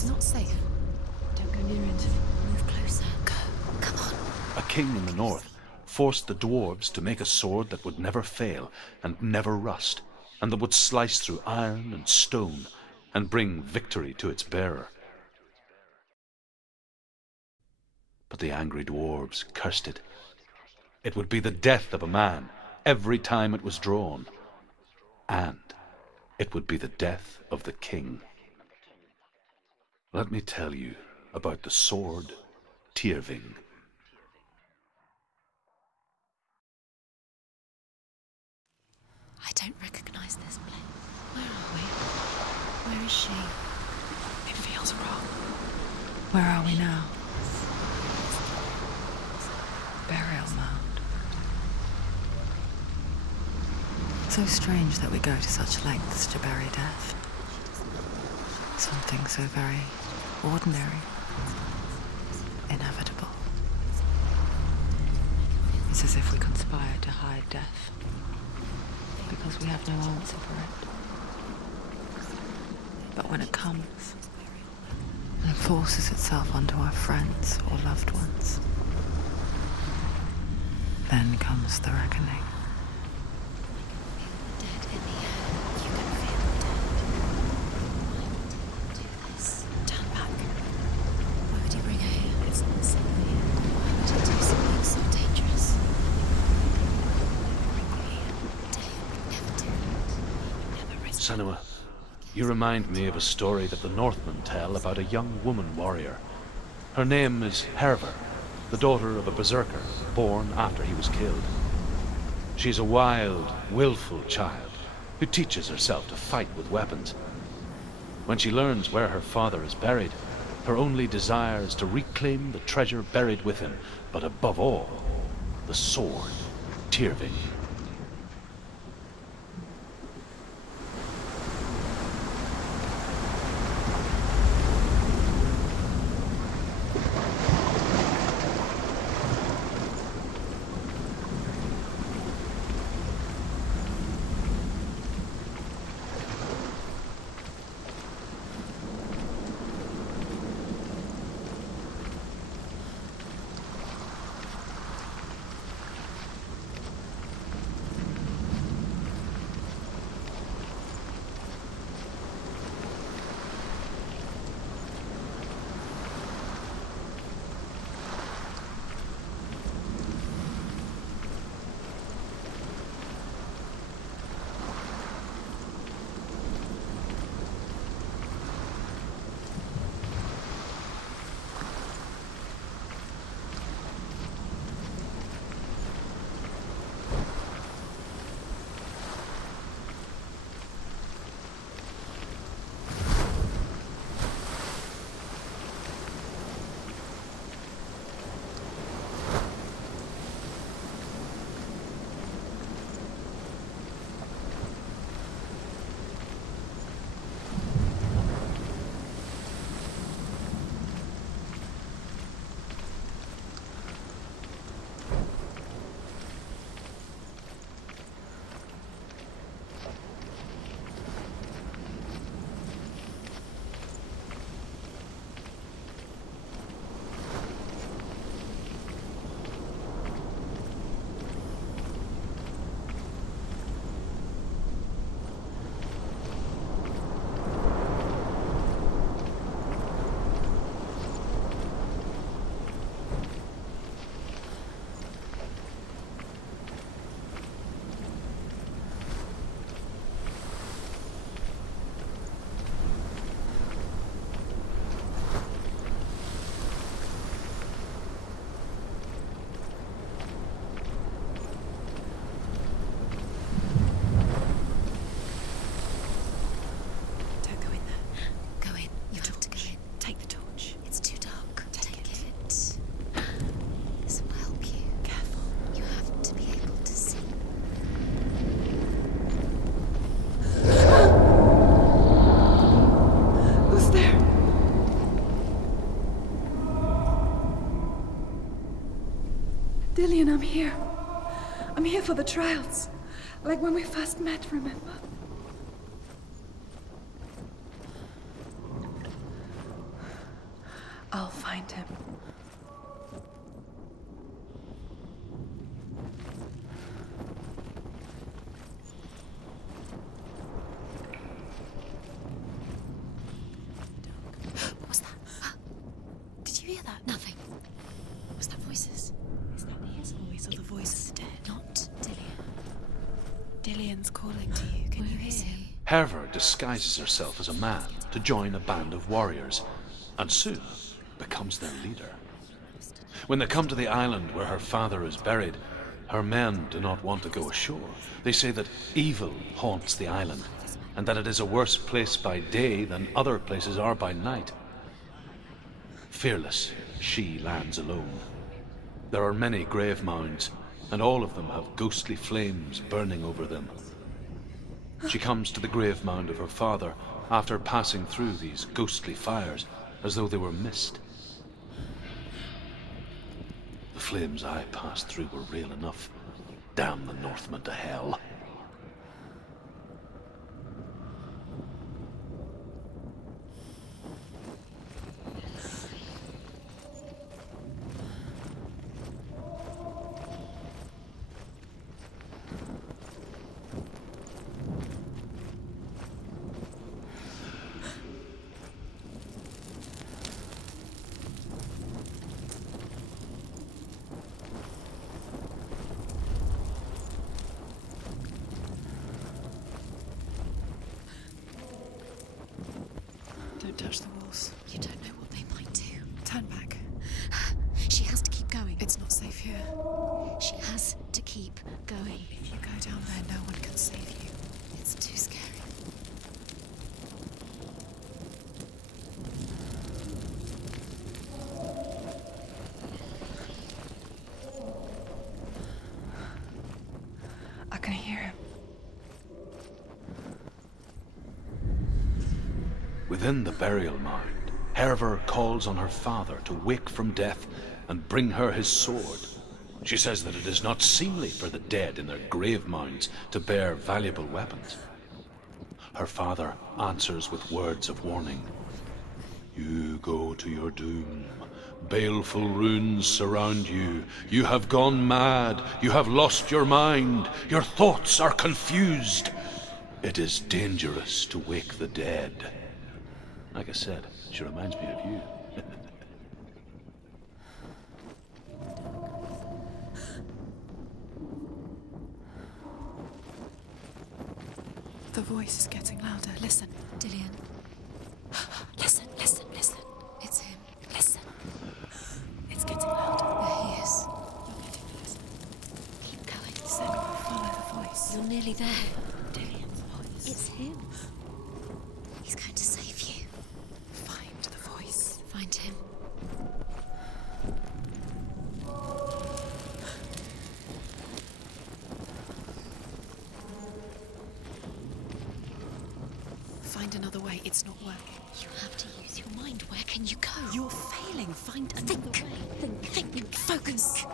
It's not safe. Don't go near it. Move closer. Go. Come on. A king in the north forced the dwarves to make a sword that would never fail and never rust, and that would slice through iron and stone and bring victory to its bearer. But the angry dwarves cursed it. It would be the death of a man every time it was drawn, and it would be the death of the king. Let me tell you about the sword Tyrving. I don't recognize this place. Where are we? Where is she? It feels wrong. Where are we now? Burial mound. So strange that we go to such lengths to bury death. Something so very ordinary, inevitable. It's as if we conspire to hide death, because we have no answer for it. But when it comes and forces itself onto our friends or loved ones, then comes the reckoning. Dead in the air. You can feel the dead. Do this. Turn back. Why would he bring her here? It's not safe. Why would he do something so dangerous? Bring her here. Day would never do it. Never risk. Senua, you remind me of a story that the Northmen tell about a young woman warrior. Her name is Hervor, the daughter of a berserker born after he was killed. She's a wild, willful child who teaches herself to fight with weapons. When she learns where her father is buried, her only desire is to reclaim the treasure buried with him, but above all, the sword Tyrving. Dillian, I'm here. I'm here for the trials. Like when we first met, remember? I'll find him. What was that? Did you hear that? Nothing. Was that voices? Is that his voice or the voice of the dead? Not Dillian. Dillian's calling to you. Can you Where is hear him? he? Herver disguises herself as a man to join a band of warriors, and soon becomes their leader. When they come to the island where her father is buried, her men do not want to go ashore. They say that evil haunts the island, and that it is a worse place by day than other places are by night. Fearless, she lands alone. There are many grave mounds, and all of them have ghostly flames burning over them. She comes to the grave mound of her father after passing through these ghostly fires as though they were mist. The flames I passed through were real enough. Damn the Northmen to hell. Don't touch the walls. You don't know what they might do. Turn back. She has to keep going. It's not safe here. She has to keep going. If you go down there, no one can save you. It's too scary. I can hear him. Within the burial mound, Herver calls on her father to wake from death and bring her his sword. She says that it is not seemly for the dead in their grave mounds to bear valuable weapons. Her father answers with words of warning. You go to your doom. Baleful runes surround you. You have gone mad. You have lost your mind. Your thoughts are confused. It is dangerous to wake the dead. Like I said, she reminds me of you. The voice is getting louder. Listen. Dillian. Listen, listen, listen. It's him. Listen. It's getting louder. There he is. You're getting to listen. Keep going. Senua, follow the voice. You're nearly there. Dillian's voice. It's him. He's going to save you. Find the voice. Find him. Find another way. It's not working. You have to use your mind. Where can you go? You're failing. Find another Think. way. Think. Focus.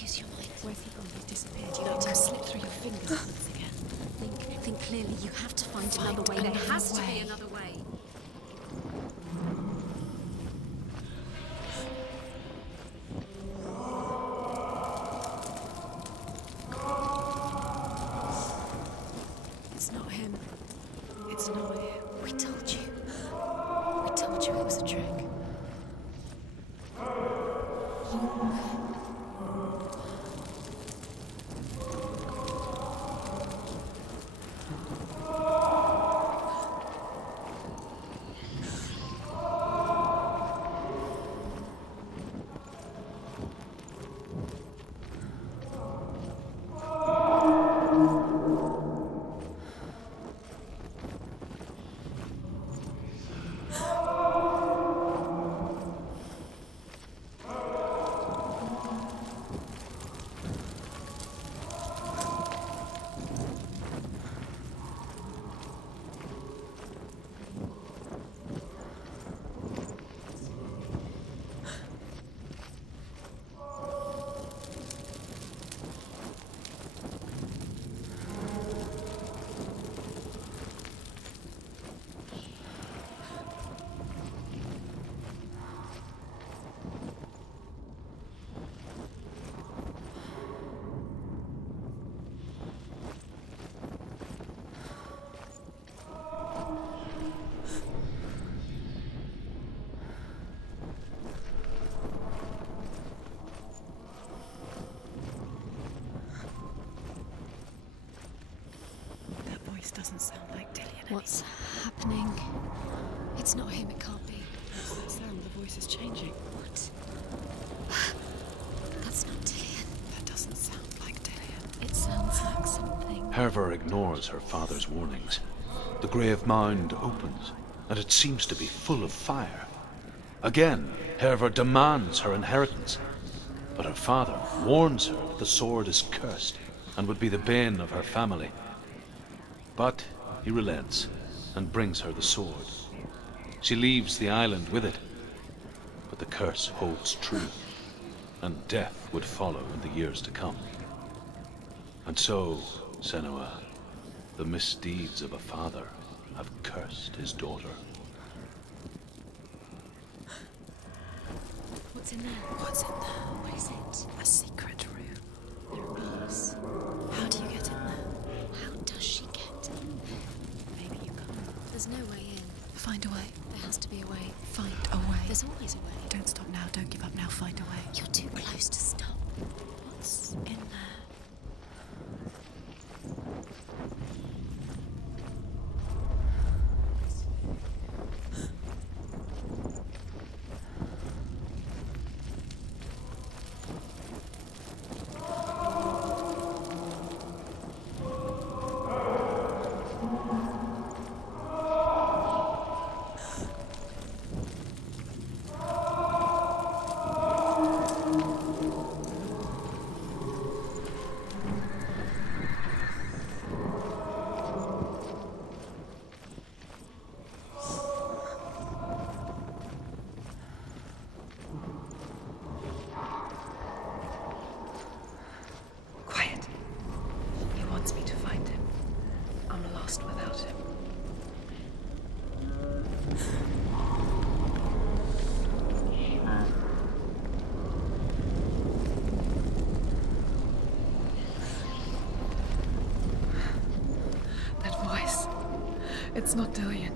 Use your mind. Where's he gone? He's disappeared. You let him slip through your fingers once again. Think clearly. You have to find Find another way. another There has to way. be another way. It's not him. It's not him. We told you. We told you it was a trick. doesn't sound like Dillian. What's happening? It's not him, it can't be. What's that sound? The voice is changing. What? That's not Dillian. That doesn't sound like Dillian. It sounds like something. Herver ignores her father's warnings. The grave mound opens, and it seems to be full of fire. Again, Herver demands her inheritance, but her father warns her that the sword is cursed and would be the bane of her family. But he relents and brings her the sword. She leaves the island with it, but the curse holds true, and death would follow in the years to come. And so, Senua, the misdeeds of a father have cursed his daughter. What's in there? What's in there? What is it? A secret room. There is. How do you get in there? How does she get in? Maybe you can't. There's no way in. Find a way. There has to be a way. Find a way. There's always a way. Don't stop now. Don't give up now. Find a way. You're too close to stop. What's in there? Quiet. He wants me to find him. I'm lost without him. That voice. It's not Dillian.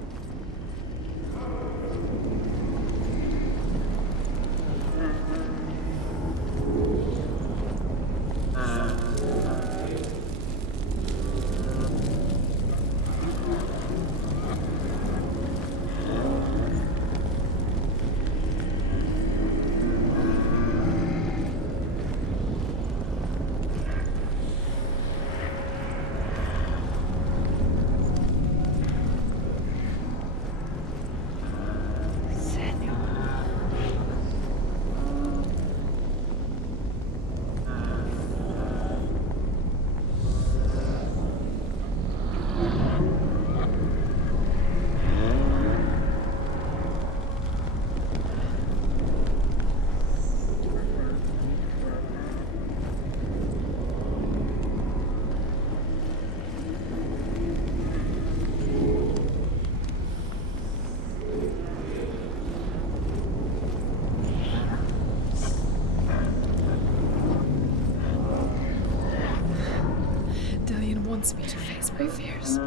Dillian wants me to face my fears.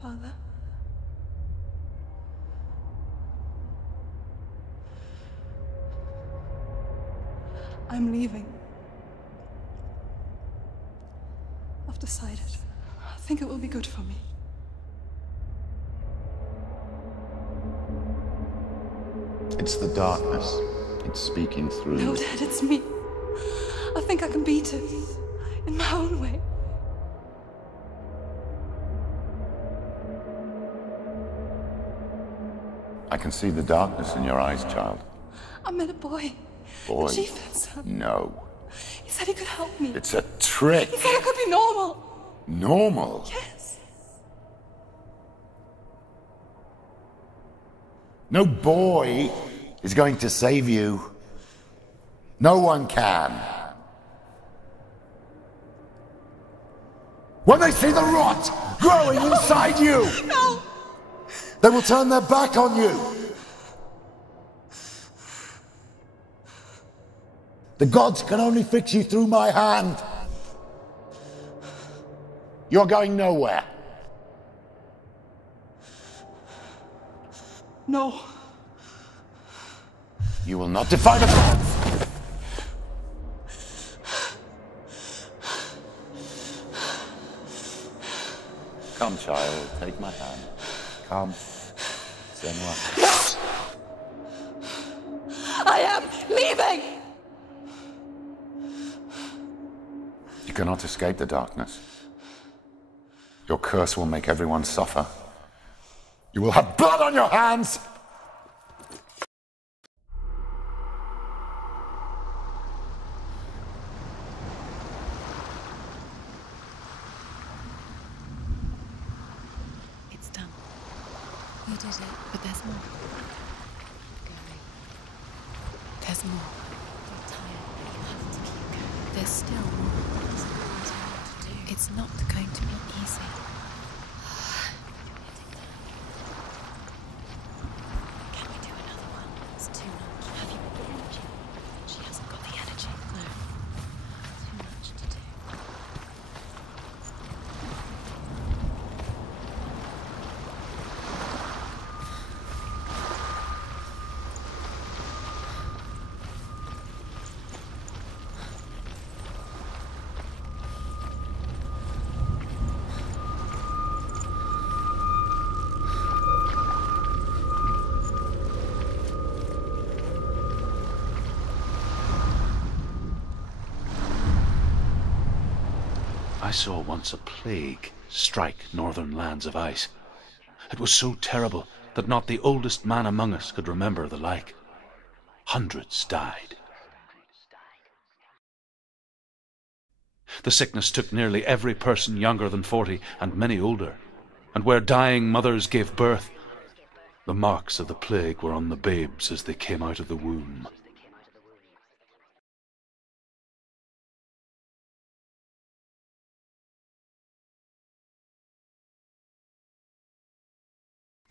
Father? I'm leaving. I've decided. I think it will be good for me. It's the darkness. It's speaking through. No, Dad, it's me. I think I can beat it. In my own way. I can see the darkness in your eyes, child. I met a boy. Boy. The chieftain's son. No. He said he could help me. It's a trick. He said I could be normal. Normal. Yes. No boy is going to save you. No one can. When they see the rot growing inside you, No! they will turn their back on you. The gods can only fix you through my hand. You're going nowhere. No. You will not defy the gods. Come, child, take my hand. Come, Senua. I am leaving! You cannot escape the darkness. Your curse will make everyone suffer. You will have blood on your hands! It's done. You did it, but there's more. There's more. You're tired, but you have to keep going. There's still more. There's always more to do. It's not going to be easy. Can we do another one? It's too much. Have you got the energy? She hasn't got the energy. No. Too much to do. I saw once a plague strike northern lands of ice. It was so terrible that not the oldest man among us could remember the like. Hundreds died. The sickness took nearly every person younger than 40 and many older, and where dying mothers gave birth, the marks of the plague were on the babes as they came out of the womb.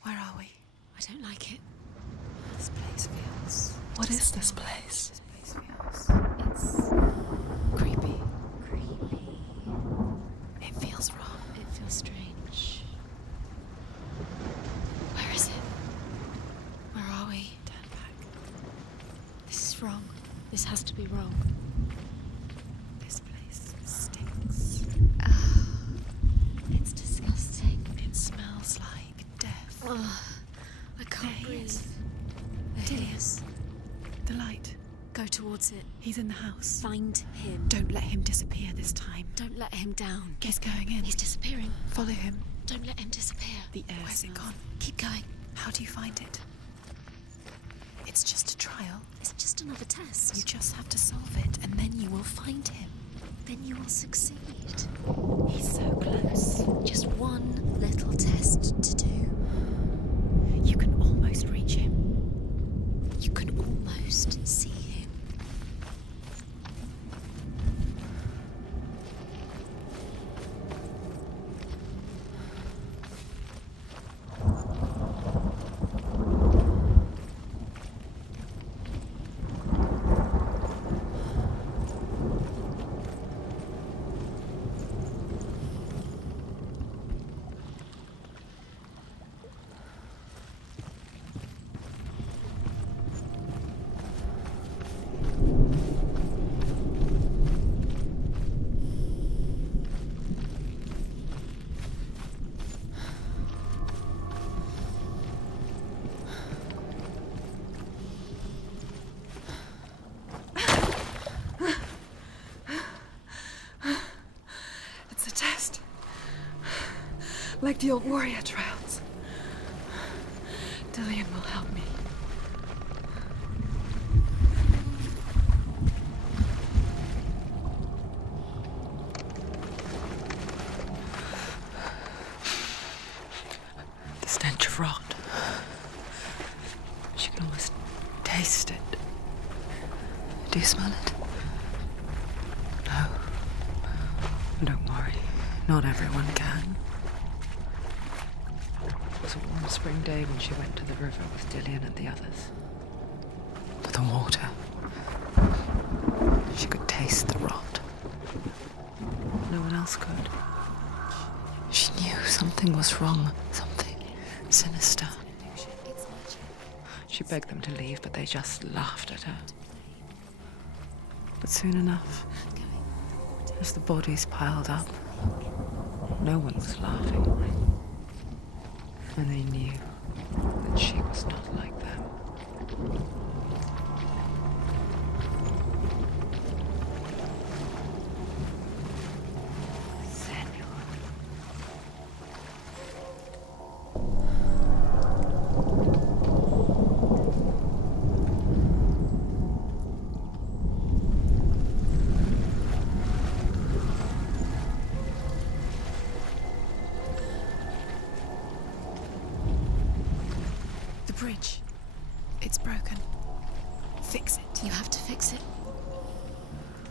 Where are we? I don't like it. This place feels... What is this place? This place feels... It's... creepy. Creepy. It feels wrong. It feels strange. Where is it? Where are we? Turn back. This is wrong. This has to be wrong. This place stinks. It's disgusting. It smells like death. I can't breathe. There he is. The light. Go towards it. He's in the house. Find him. Don't let him disappear this time. Don't let him down. He's going in. He's disappearing. Follow him. Don't let him disappear. The air. Where's it gone? Keep going. How do you find it? It's just a trial. It's just another test. You just have to solve it, and then you will find him. Then you will succeed. He's so close. Just one little test to do. You can almost reach him. You can almost see him. It's a test. Like the old warrior trials. Dillian will help me. The stench of rot. She can almost taste it. Do you smell it? No. Don't worry. Not everyone can. It was a warm spring day when she went to the river with Dillian and the others. For the water. She could taste the rot. No one else could. She knew something was wrong, something sinister. She begged them to leave, but they just laughed at her. But soon enough, as the bodies piled up, no one was laughing. And they knew that she was not like them. Senua. The bridge. It's broken. Fix it. You have to fix it.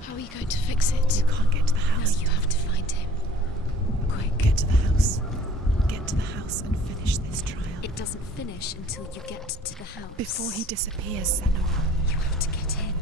How are you going to fix it? You can't get to the house. No, you have to find him. Quick, get to the house. Get to the house and finish this trial. It doesn't finish until you get to the house. Before he disappears, Senua. You have to get in.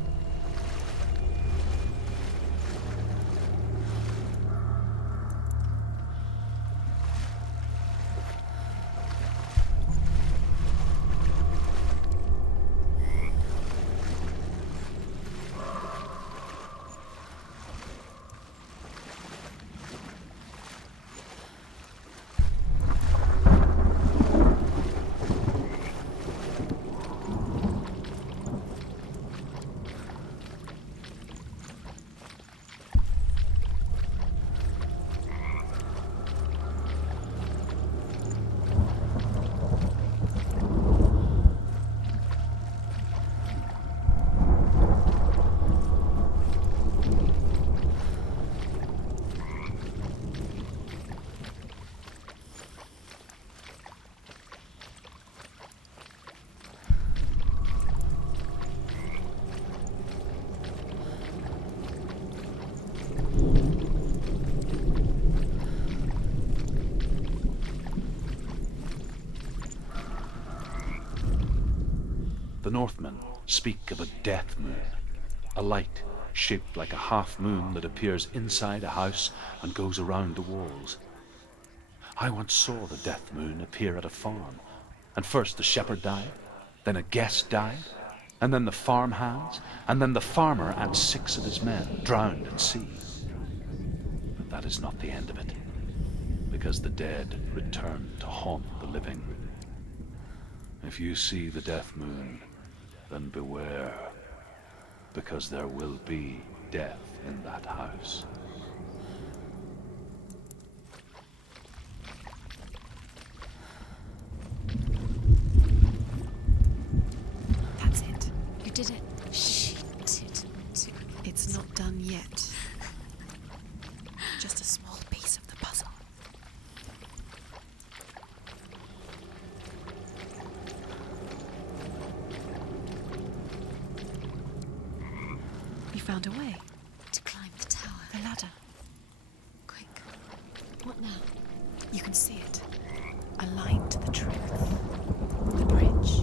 The Northmen speak of a death moon, a light shaped like a half moon that appears inside a house and goes around the walls. I once saw the death moon appear at a farm, and first the shepherd died, then a guest died, and then the farm hands, and then the farmer and 6 of his men drowned at sea. But that is not the end of it, because the dead return to haunt the living. If you see the death moon, then beware, because there will be death in that house. That's it. You did it. She didn't. It's not done yet. Just a small piece of the puzzle. You found a way. To climb the tower. The ladder. Quick. What now? You can see it. Aligned to the truth. The bridge.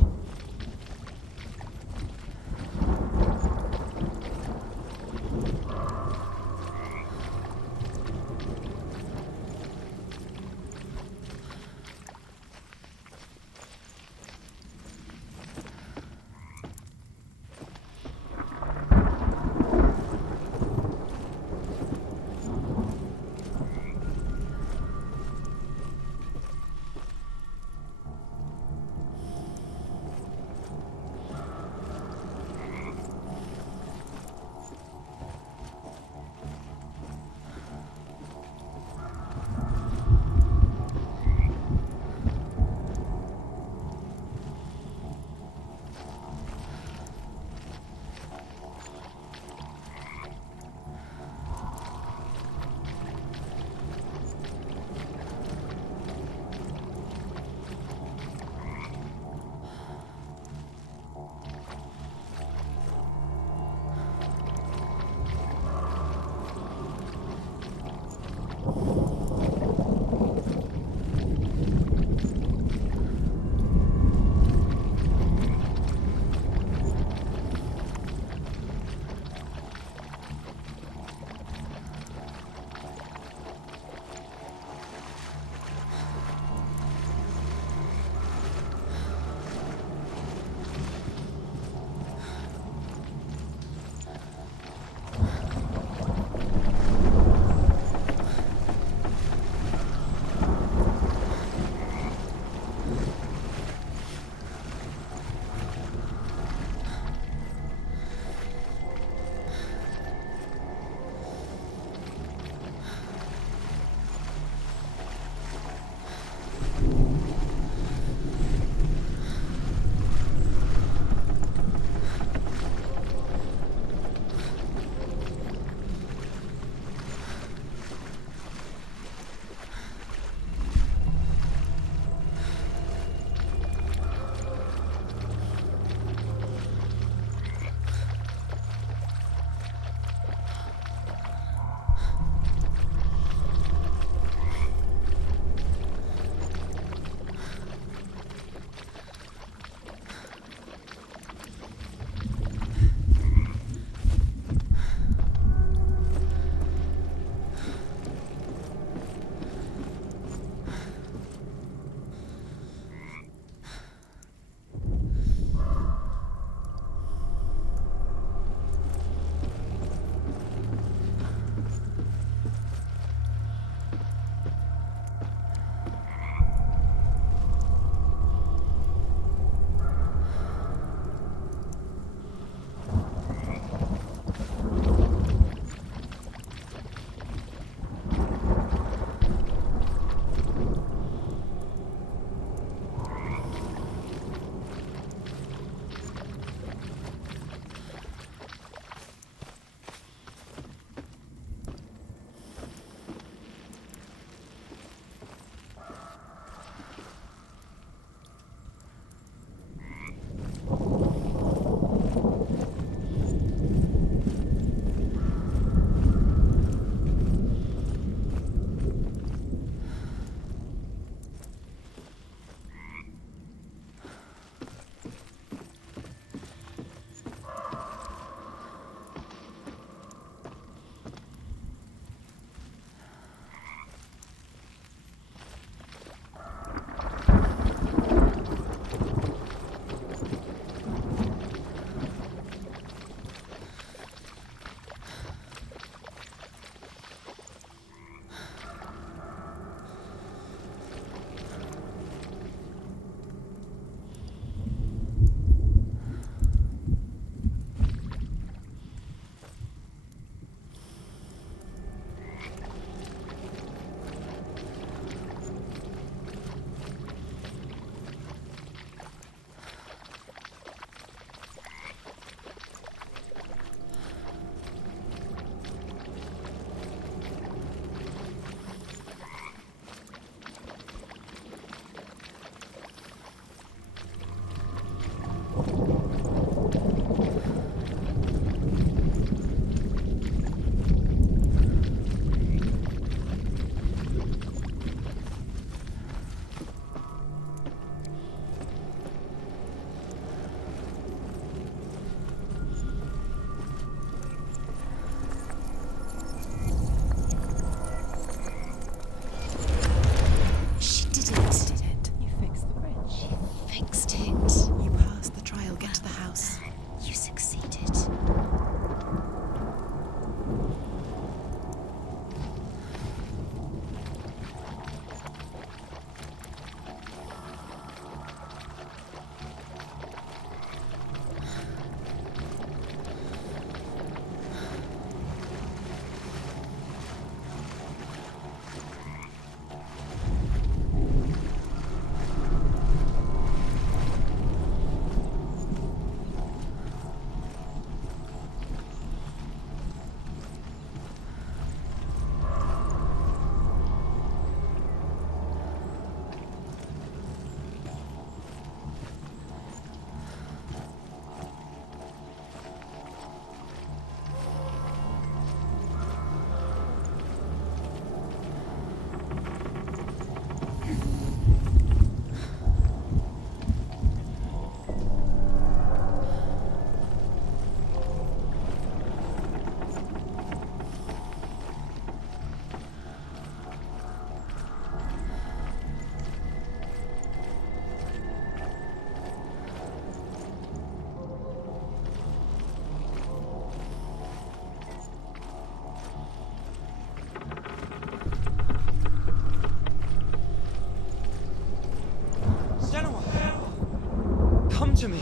to me.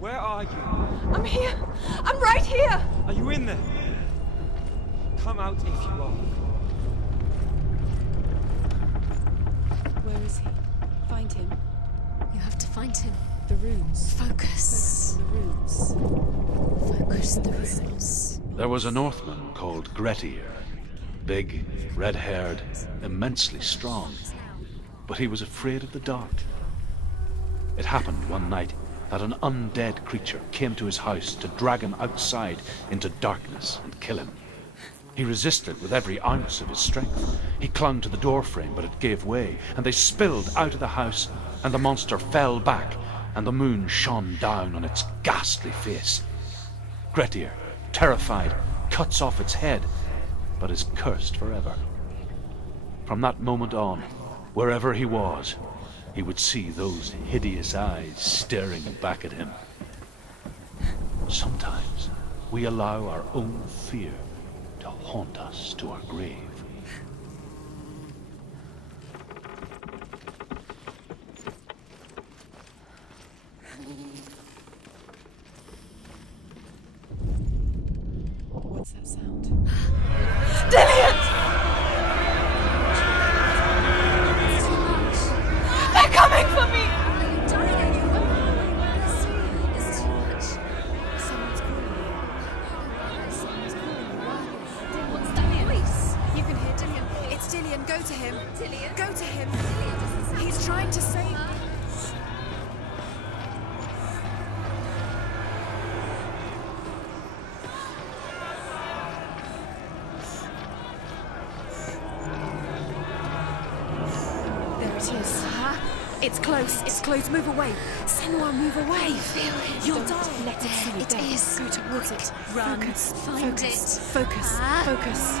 Where are you? I'm here. I'm right here. Are you in there? Come out if you are. Where is he? Find him. You have to find him. The runes. Focus. The runes. Focus the runes. There was a Northman called Grettir. Big, red-haired, immensely strong. But he was afraid of the dark. It happened one night that an undead creature came to his house to drag him outside into darkness and kill him. He resisted with every ounce of his strength. He clung to the doorframe, but it gave way, and they spilled out of the house, and the monster fell back, and the moon shone down on its ghastly face. Grettir, terrified, cuts off its head, but is cursed forever. From that moment on, wherever he was, he would see those hideous eyes staring back at him. Sometimes we allow our own fear to haunt us to our grave. What's that sound? Dillian! They're coming for me! It's too much. Someone's calling you. Someone's calling you. What's Dillian? Please. You can hear Dillian. It's Dillian. Go to him. Dillian? Go to him. He's trying to save me. There it is. It's close. It's close. Move away. Senua, move away. Feel it. You'll die. Let it see you It dead. is. Go towards it. Run. Focus. Find Focus. it. Focus. Focus. Focus.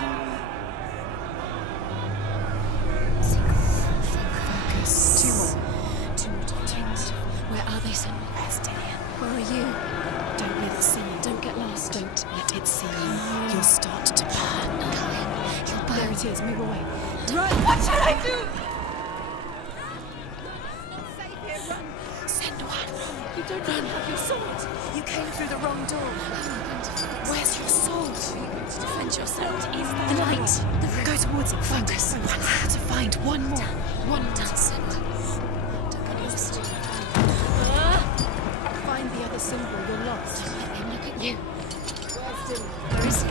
Two more times. Where are they, Senua? Where's Dillian? Where are you? Don't let it see you. Don't get lost. Don't let it see you. You'll start to burn. You'll burn. There it is. Move away. Run. What shall I do? Senua, you don't even have your sword. You came through the wrong door. Where's your sword? To defend yourself. What is that? The light. The room. Go towards it. Focus. One more to find. One more. One more. Don't get lost. Find the other symbol. You're lost. Don't let him look at you. Where's Dillian? Where is he?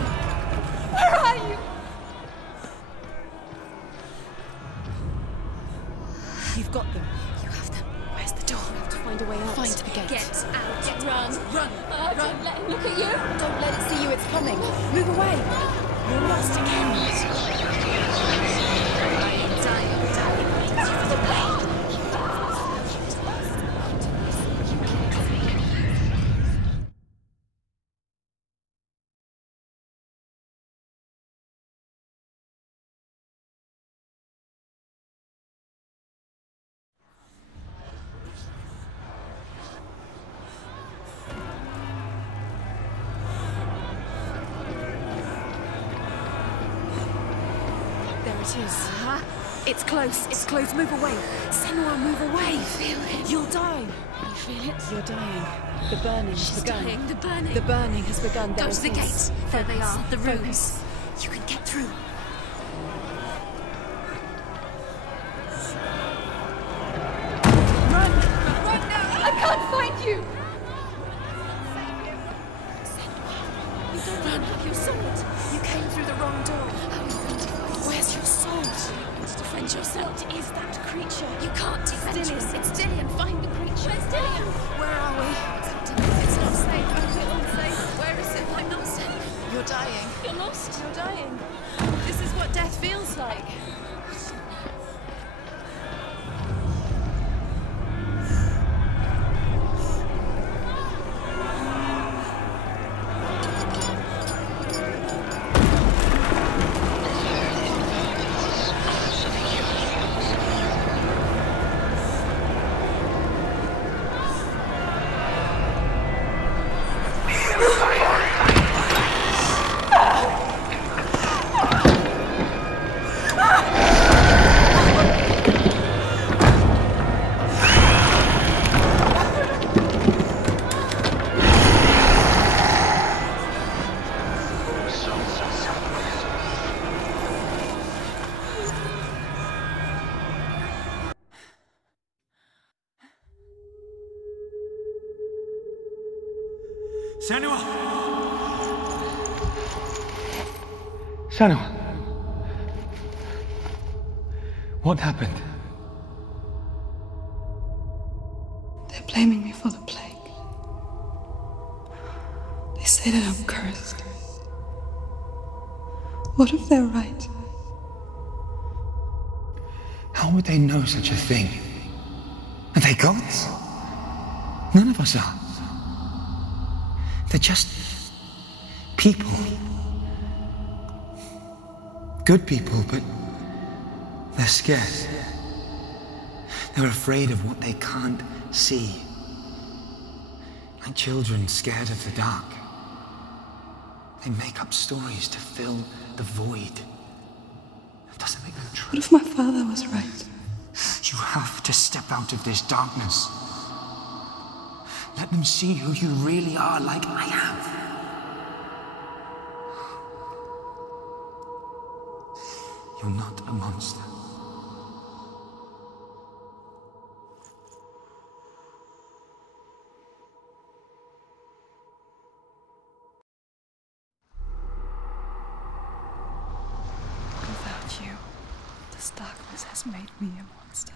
Where are you? You've got them. You have them. Where's the door? We have to find a way out. Find the gate. Get out. Run. Run. Run. Don't let him look at you. Don't let it see you. It's coming. Move away. You're lost again. There it is. It's close. It's close. Move away. Senua, move away. Feel it. You'll die. You feel it? You're dying. The burning has She's begun. dying. The burning. The burning has begun. There Go to the it is. gate. There they are. The Focus. rooms. You can get through. Run! Run now! I can't find you! You don't run. Have your sword. You came through the wrong door. How are you going to fight? Where's your sword? To defend yourself. What is that creature? You can't defend yourself. It's Dillian. Find the creature. Where's Dillian? Where are we? It's not safe. I feel unsafe. Where is it? I'm not safe. You're dying. You're lost. You're dying. This is what death feels like. Senua! Senua! What happened? They're blaming me for the plague. They say that I'm cursed. What if they're right? How would they know such a thing? Are they gods? None of us are. They're just people. Good people, but they're scared. They're afraid of what they can't see. Like children scared of the dark. They make up stories to fill the void. That doesn't make them true. What if my father was right? You have to step out of this darkness. Let them see who you really are, like I have. You're not a monster. Without you, this darkness has made me a monster.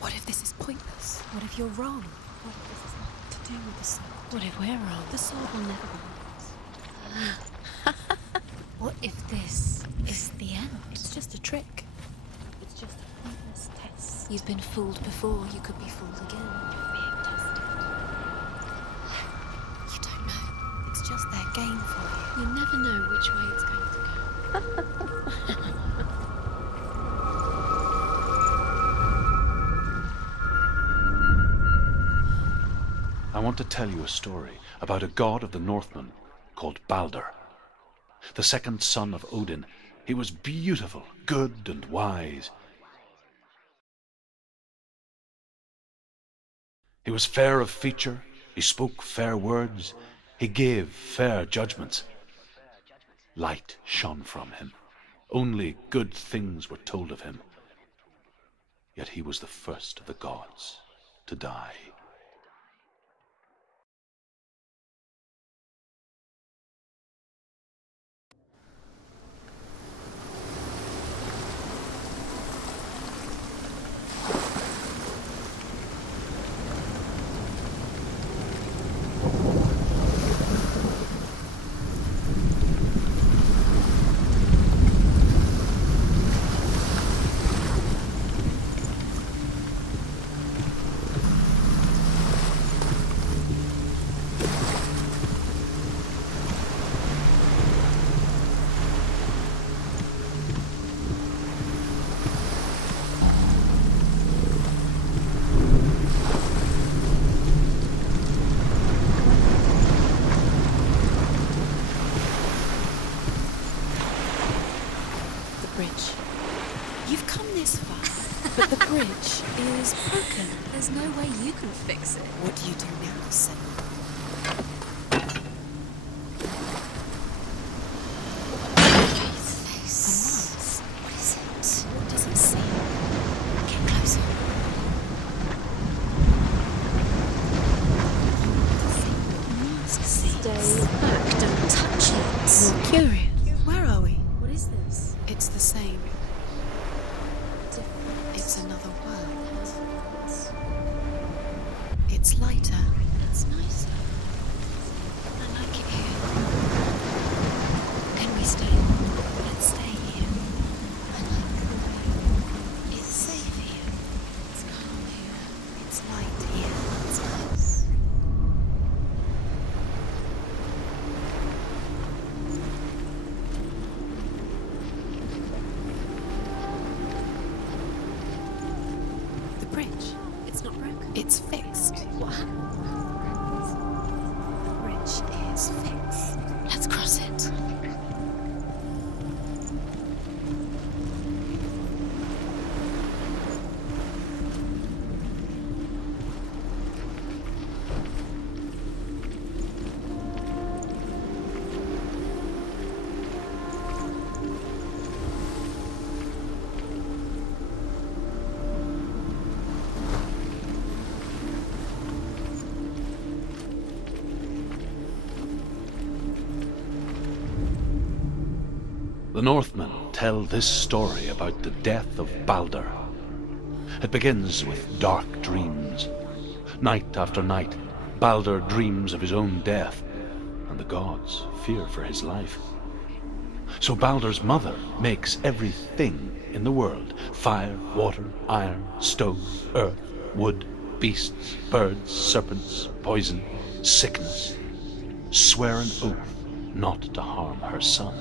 What if this is pointless? What if you're wrong? What if this is nothing to do with the sword? What if we're wrong? The sword will never be yours. What if this is the end? It's just a trick. It's just a pointless test. You've been fooled before, you could be fooled again. Being tested. You don't know. It's just their game for you. You never know which way it's going to go. I want to tell you a story about a god of the Northmen called Balder. The second son of Odin. He was beautiful, good and wise. He was fair of feature, he spoke fair words, he gave fair judgments. Light shone from him. Only good things were told of him. Yet he was the first of the gods to die. You've come this far, but the bridge is broken. There's no way you can fix it. What do you do now, Senua? Face. What is it? What does it see? Get closer. Stay back, don't touch it. You're curious. Where are we? What is this? It's the same. It's another world. It's lighter. It's nicer. I like it here. Can we stay? Let's stay here. I like the way. It's safe here. It's calm here. It's light here. It's nice. The bridge. It's not broken. It's fixed. What happened? The bridge is fixed. Let's cross it. The Northmen tell this story about the death of Baldur. It begins with dark dreams. Night after night, Baldur dreams of his own death, and the gods fear for his life. So Baldur's mother makes everything in the world: fire, water, iron, stone, earth, wood, beasts, birds, serpents, poison, sickness, swear an oath not to harm her son.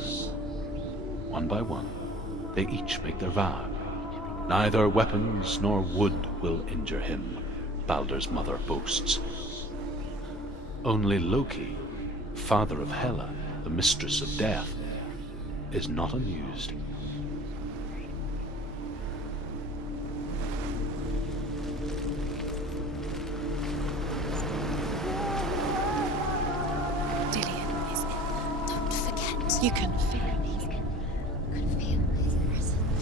One by one, they each make their vow. Neither weapons nor wood will injure him, Baldur's mother boasts. Only Loki, father of Hela, the mistress of death, is not amused. Dillian is in. Don't forget. You can feel it.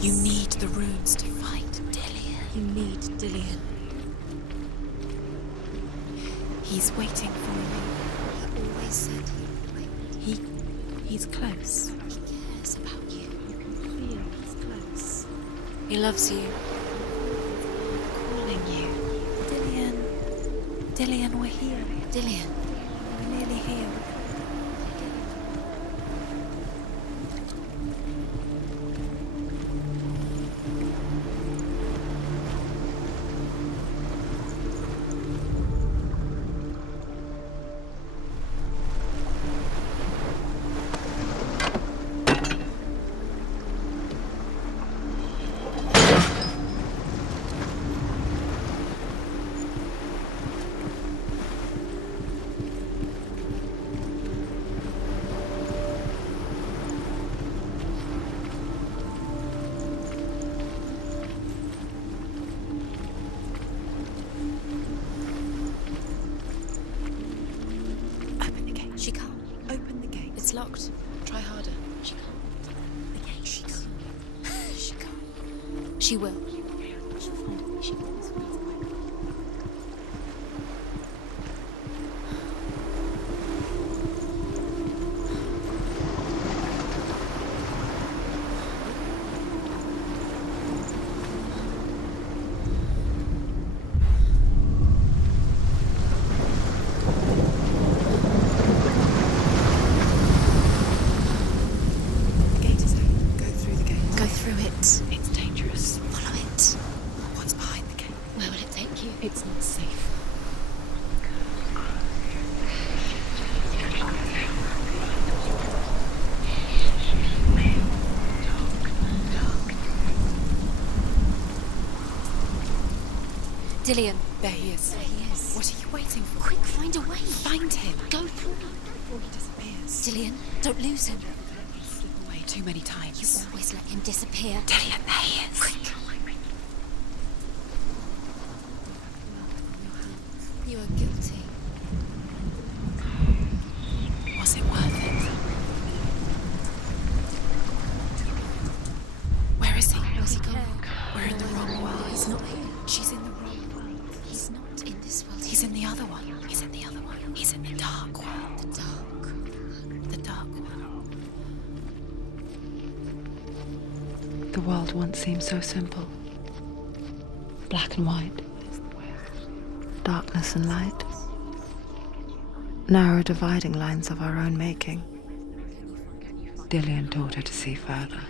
You need the runes to fight, Dillian. You need Dillian. He's waiting for you. He always said he would wait. He's close. He cares about you. You can feel he's close. He loves you. Calling you. Dillian. Dillian, we're here. Dillian. We're nearly here. She can't. Open the gate. It's locked. Try harder. She can't. The gate. She can't. She can't. She will. She'll find a way. She always finds a way. It's dangerous. Follow it. What's behind the gate? Where will it take you? It's not safe. Dillian. There he is. There he is. What are you waiting for? Quick, find a way. Find him. Go through before he disappears. Dillian, don't lose him. Slip away too many times. You always let him disappear. Dillian, there he is. Quick. You are guilty. Was it worth it? Where is he? Where's he gone? We're in the wrong world. He's not here. She's in the wrong world. He's not in this world. He's in the other one. He's in the other one. He's in the dark world. The dark world. The world once seemed so simple. Black and white. Darkness and light. Narrow dividing lines of our own making. Dillian taught her to see further.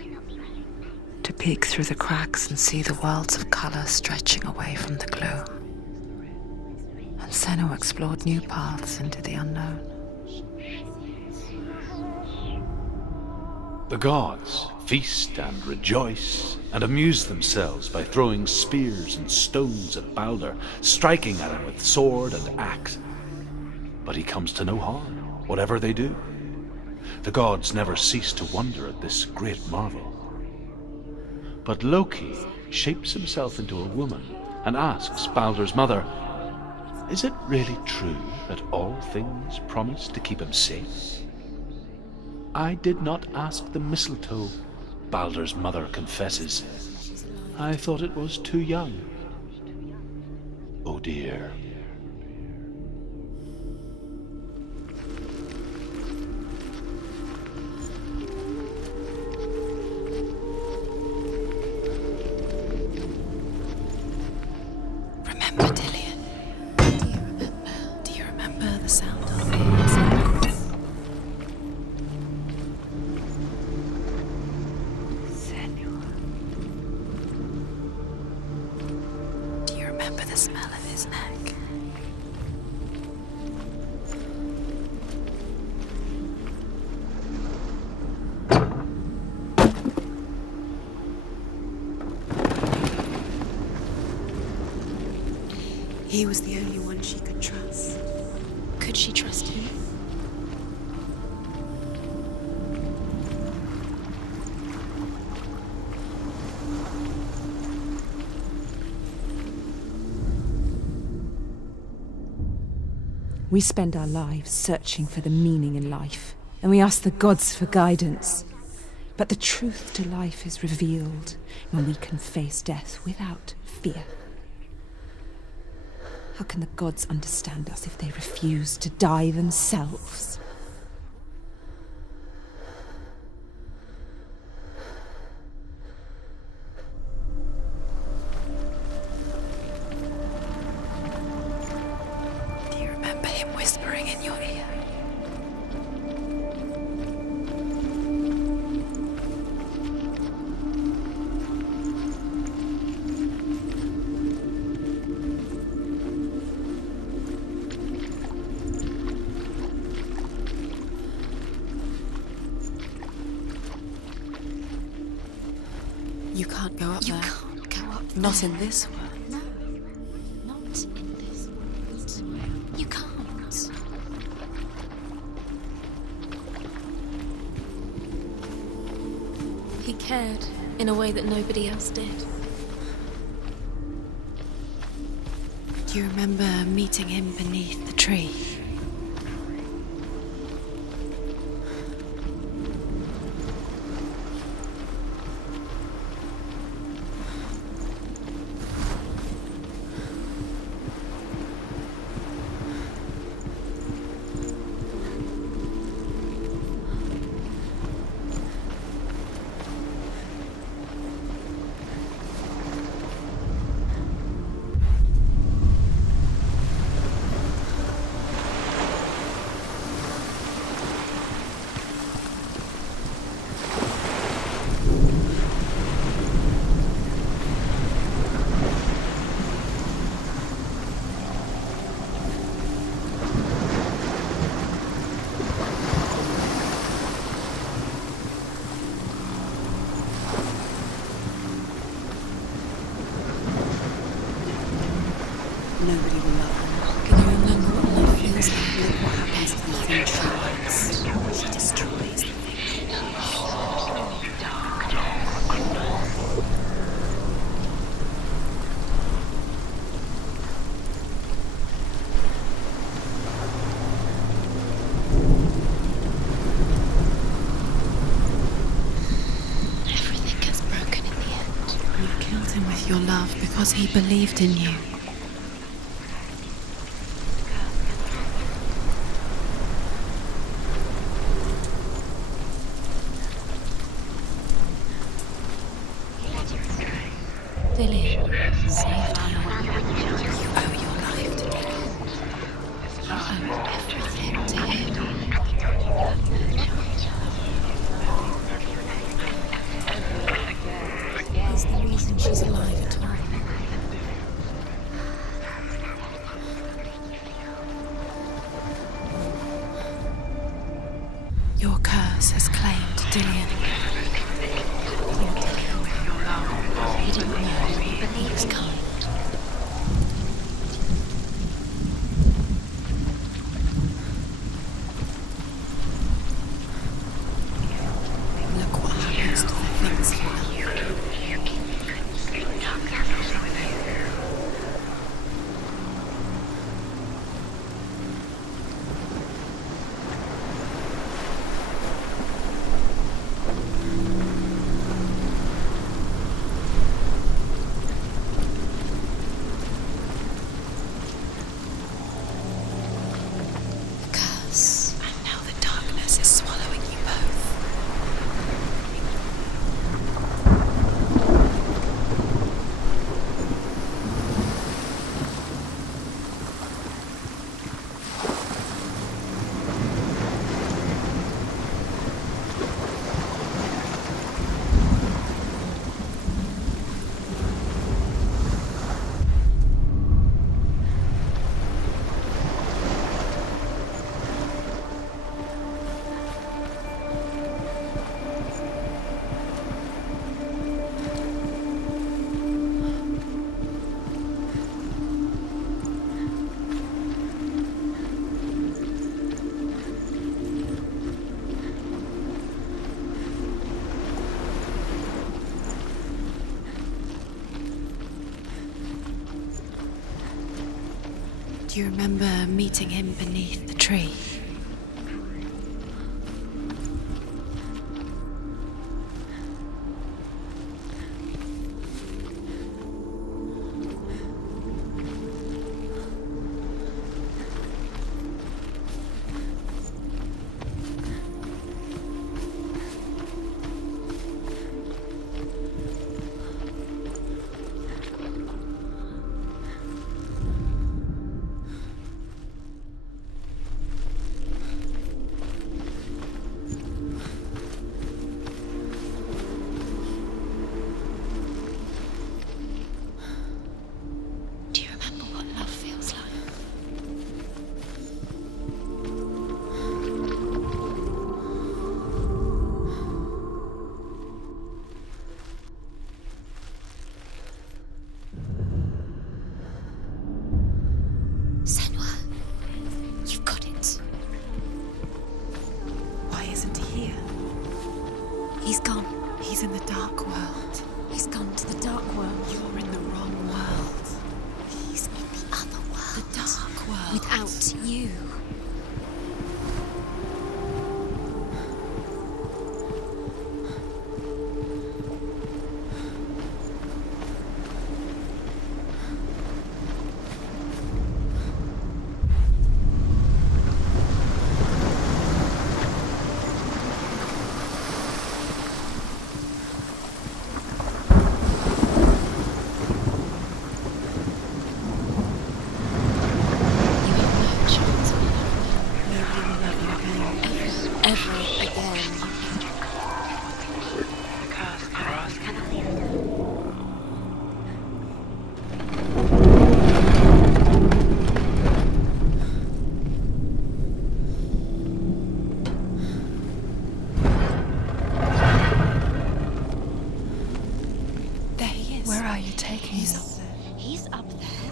To peek through the cracks and see the worlds of colour stretching away from the gloom. And Senua explored new paths into the unknown. The gods feast and rejoice and amuse themselves by throwing spears and stones at Baldur, striking at him with sword and axe. But he comes to no harm, whatever they do. The gods never cease to wonder at this great marvel. But Loki shapes himself into a woman and asks Baldur's mother, "Is it really true that all things promise to keep him safe?" "I did not ask the mistletoe," Baldur's mother confesses. "I thought it was too young." Oh dear. the smell of his neck. He was the only one she could trust. Could she trust him? We spend our lives searching for the meaning in life, and we ask the gods for guidance. But the truth to life is revealed when we can face death without fear. How can the gods understand us if they refuse to die themselves? Do you remember him whispering in your ear? You can't go up there. You can't go up there. Not in this world. No, not in this world. You can't. He cared in a way that nobody else did. Do you remember meeting him beneath the tree? Nobody will love her. Can you remember what love feels like? Look what happens to nothing true. She destroys the thing. Everything gets broken in the end. You killed him with your love because he believed in you. Dillian saved you. You owe your life to Dillian. You owe everything to him. He's the reason she's alive at all. Your curse has claimed Dillian. Poor Dillian. He didn't know, but he was kind. Look what happens to the things you love. Do you remember meeting him beneath the tree? Senua, you've got it. Why isn't he here? He's gone. He's in the dark world. He's gone to the dark world. You're in the wrong world. He's in the other world. The dark world. Without you. Where are you taking He's me? up there. He's up there.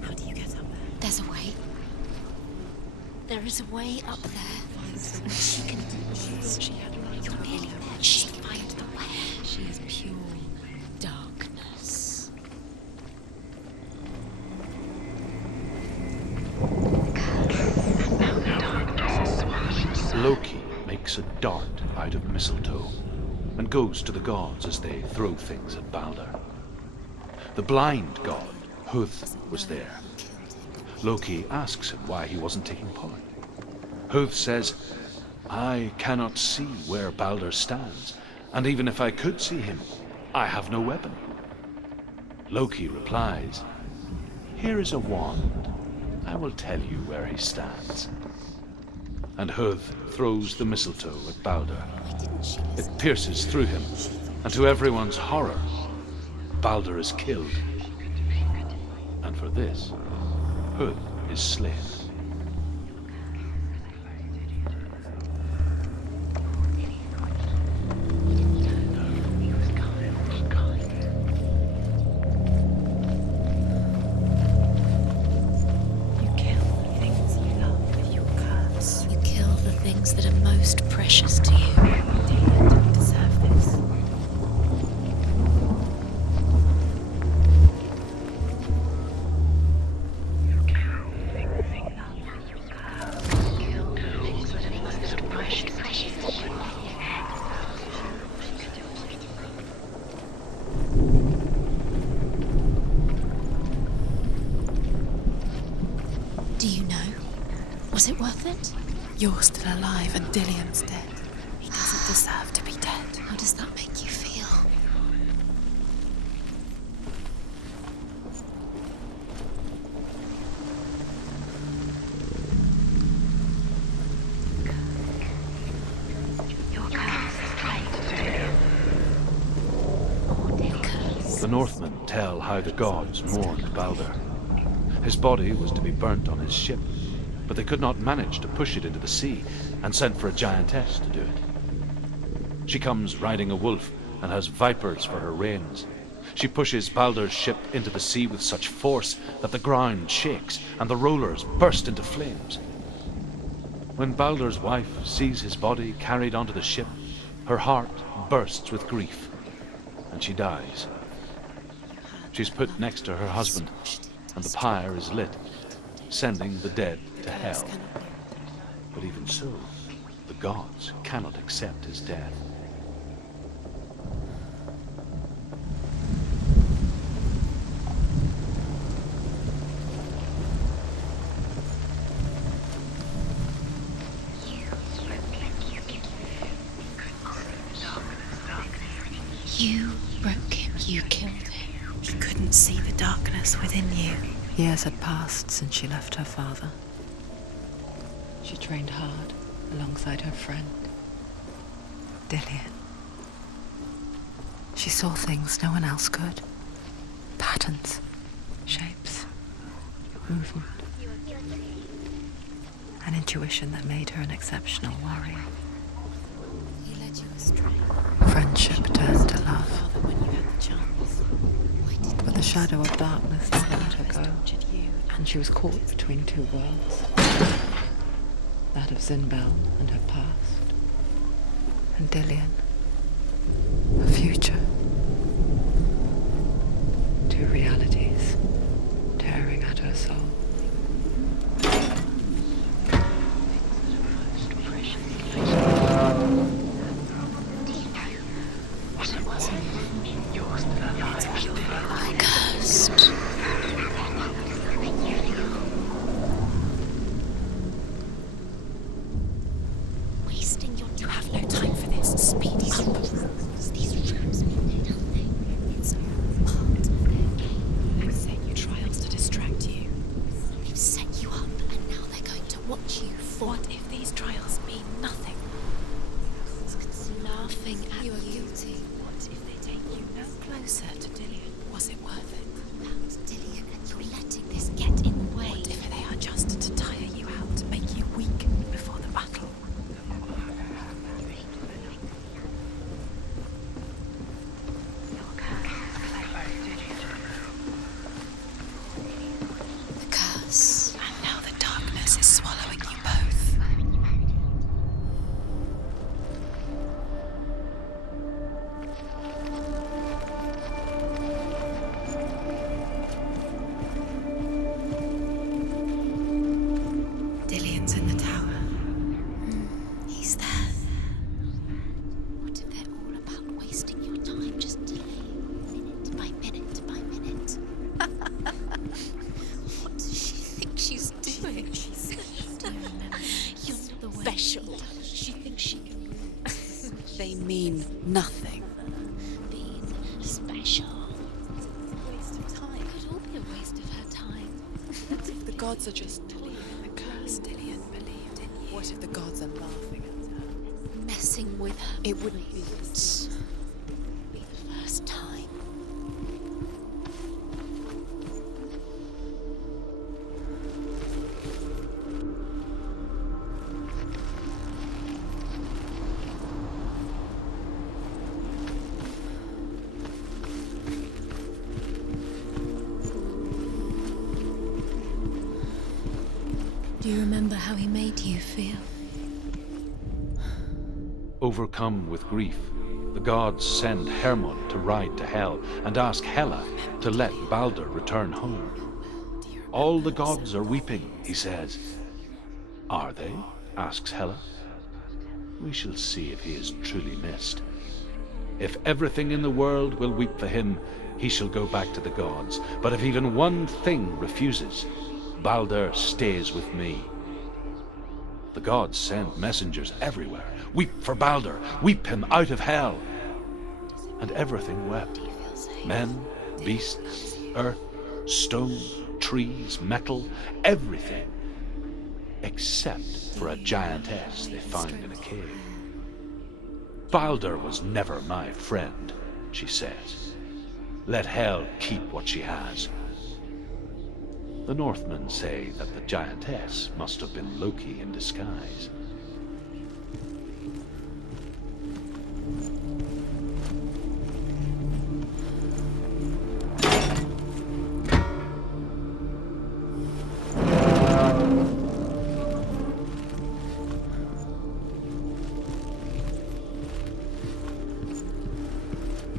How do you get up there? There's a way. There is a way up there. She can do this. She had light. You're nearly there. She can find the way. She is pure. Darkness. Loki makes a dart out of mistletoe and goes to the gods as they throw things at Balder. The blind god, Huth, was there. Loki asks him why he wasn't taking part. Huth says, "I cannot see where Balder stands, and even if I could see him, I have no weapon." Loki replies, "Here is a wand. I will tell you where he stands." And Huth throws the mistletoe at Balder. It pierces through him, and to everyone's horror, Balder is killed. And for this, Huth is slain. That are most precious to you. You don't deserve this. Do you know? Was it worth it? You're still alive and Dillian's dead. He doesn't deserve to be dead. How does that make you feel? The Northmen tell how the gods mourned Balder. His body was to be burnt on his ship, but they could not manage to push it into the sea and sent for a giantess to do it. She comes riding a wolf and has vipers for her reins. She pushes Balder's ship into the sea with such force that the ground shakes and the rollers burst into flames. When Balder's wife sees his body carried onto the ship, her heart bursts with grief and she dies. She's put next to her husband and the pyre is lit, sending the dead to hell. But even so, the gods cannot accept his death. You broke him, you killed him. He couldn't see the darkness within you. Years had passed since she left her father. She trained hard alongside her friend, Dillian. She saw things no one else could. Patterns, shapes, movement. An intuition that made her an exceptional warrior. He led you astray. Friendship turned to love. Father, when you had the chance. But the shadow of darkness never let her go, and she was caught between two worlds. That of Zinbel and her past, and Dillian, her future. Two realities tearing at her soul. Wasting your time. You have no time for this. Speed up. These rooms mean nothing. It's part of their game. They've set you trials to distract you. They've set you up, and now they're going to watch you. What if these trials mean nothing? Laughing at you. Are guilty. What if they take you no closer to Dillian? Was it worth it? About Dillian, and you're letting this get in the way. What if they are just to tire you out, to make you weak before the battle? The curse. And now the darkness is swallowing you both. Dillian's in the tower. He's there. What if they're all about wasting your time, just delaying minute by minute by minute? What does she think she's doing? You're not the way. Special. She thinks she can rule. They mean nothing. Being special. Waste of time. It could all be a waste of her time. What if the gods are just Dillian in the curse? Dillian believed in you. What if the gods are laughing at her? Messing with her. It wouldn't be Be the first time. Do you remember how he made you feel? Overcome with grief, the gods send Hermod to ride to Hell and ask Hela to let Balder return home. All the gods are weeping, he says. Are they? Asks Hela. We shall see if he is truly missed. If everything in the world will weep for him, he shall go back to the gods. But if even one thing refuses, Balder stays with me. The gods send messengers everywhere. Weep for Balder, weep him out of Hell. And everything wept. Men, beasts, earth, stone, trees, metal, everything. Except for a giantess they find in a cave. Balder was never my friend, she says. Let Hell keep what she has. The Northmen say that the giantess must have been Loki in disguise.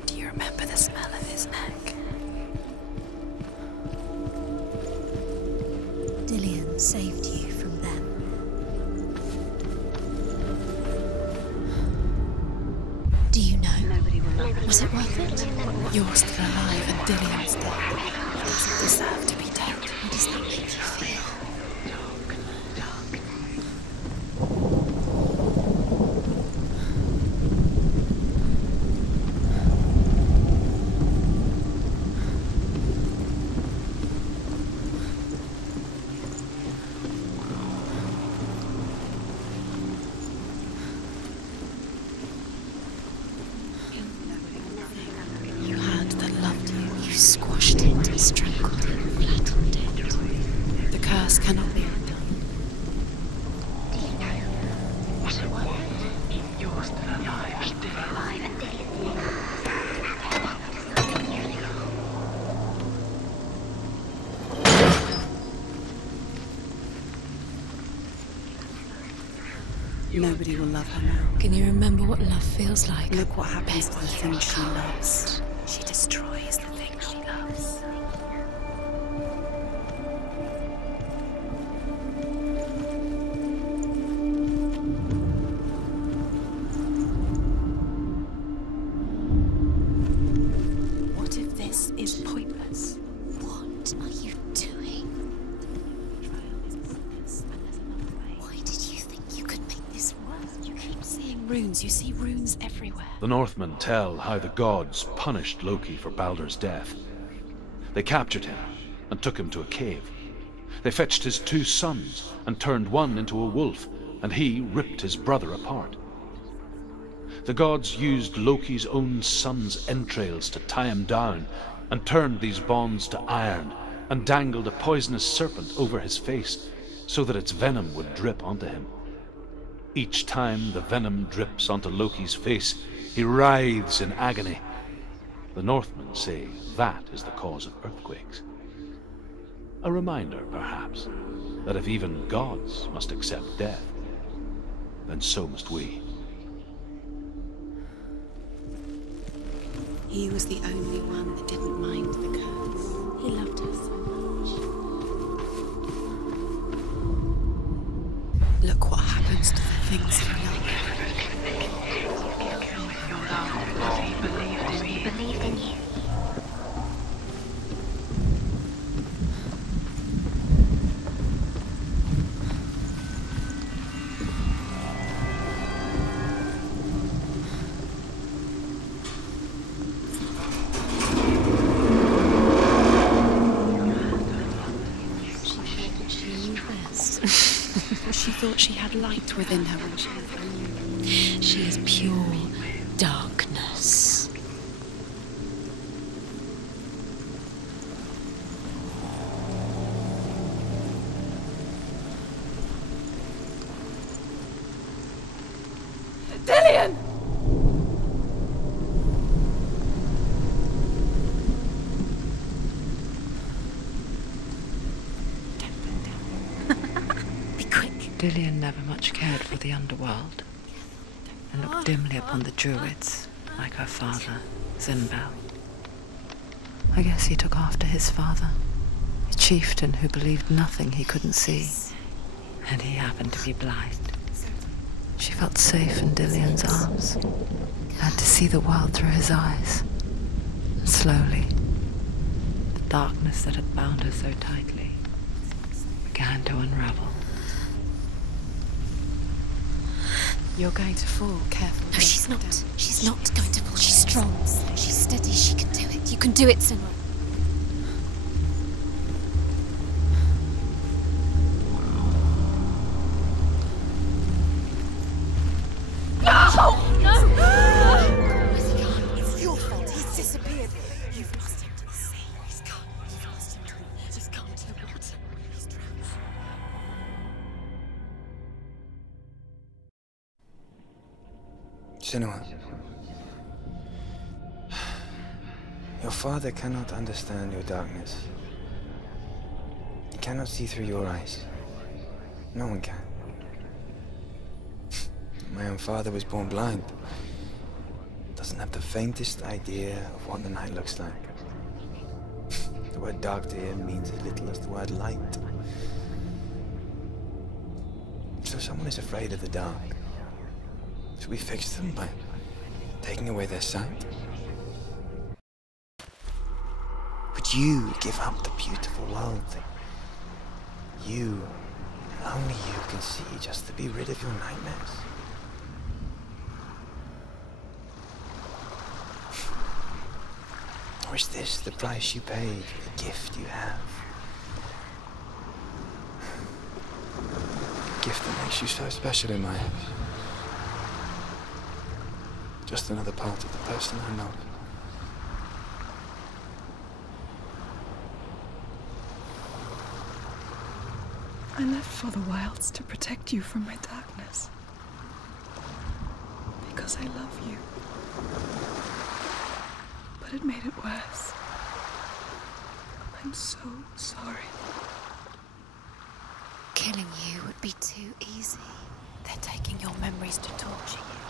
Do you remember the smell of his neck? Dillian. Do you know? Was it worth it? You're still alive and Dillian's dead. He doesn't deserve to be dead. What does that make you feel? Strangled it, flattened it. The curse cannot be undone. Do you know? Was it worth it? You're still alive, still alive, and Nobody will love her now. Can you remember what love feels like? Look what happens to the things she loves. She destroys the things she loves. What if this is pointless? What are you doing? Why did you think you could make this work? You keep seeing runes. You see runes everywhere. The Northmen tell how the gods punished Loki for Baldur's death. They captured him and took him to a cave. They fetched his 2 sons and turned one into a wolf, and he ripped his brother apart. The gods used Loki's own son's entrails to tie him down and turned these bonds to iron and dangled a poisonous serpent over his face so that its venom would drip onto him. Each time the venom drips onto Loki's face, he writhes in agony. The Northmen say that is the cause of earthquakes. A reminder, perhaps, that if even gods must accept death, then so must we. He was the only one that didn't mind the curse. He loved her so much. Look what happens to the things he loved. He believed in you. She thought she had light within her when she was born. She is pure darkness. Dillian! Dillian never much cared for the underworld, and looked dimly upon the druids, like her father, Zimbel. I guess he took after his father, a chieftain who believed nothing he couldn't see, and he happened to be blind. She felt safe in Dillian's arms, had to see the world through his eyes, and slowly, the darkness that had bound her so tightly began to unravel. You're going to fall, careful. No, she's not. She's not going to fall. She's strong. She's steady. She can do it. You can do it, Senua. No! No! Where's he gone? It's your fault. He's disappeared. You've lost him to the sea. He's gone. You've lost him to him. He's gone to the water. He's drowned. Senua, your father cannot understand your darkness. He cannot see through your eyes. No one can. My own father was born blind. Doesn't have the faintest idea of what the night looks like. The word dark to him means as little as the word light. So someone is afraid of the dark. So we fix them by taking taking away their sight? Would you give up the beautiful world that you, and only you, can see just to be rid of your nightmares? Or is this the price you paid for the gift you have? A gift that makes you so special in my eyes. Just another part of the person I love. I left for the wilds to protect you from my darkness. Because I love you. But it made it worse. I'm so sorry. Killing you would be too easy. They're taking your memories to torture you.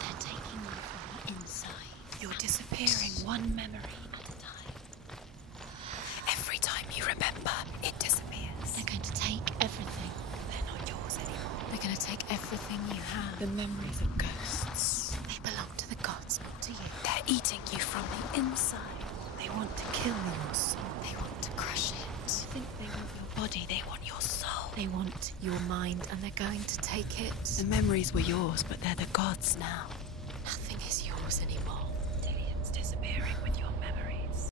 They're taking you from the inside. You're disappearing one memory at a time. Every time you remember, it disappears. They're going to take everything. They're not yours anymore. They're going to take everything you have. The memories of ghosts. They belong to the gods, not to you. They're eating you from the inside. They want to kill your soul. They want to crush it. They think they want your body. They want your soul. They want your mind, and they're going to take it. The memories were yours, but they're the gods now. Nothing is yours anymore. Dillian's disappearing with your memories.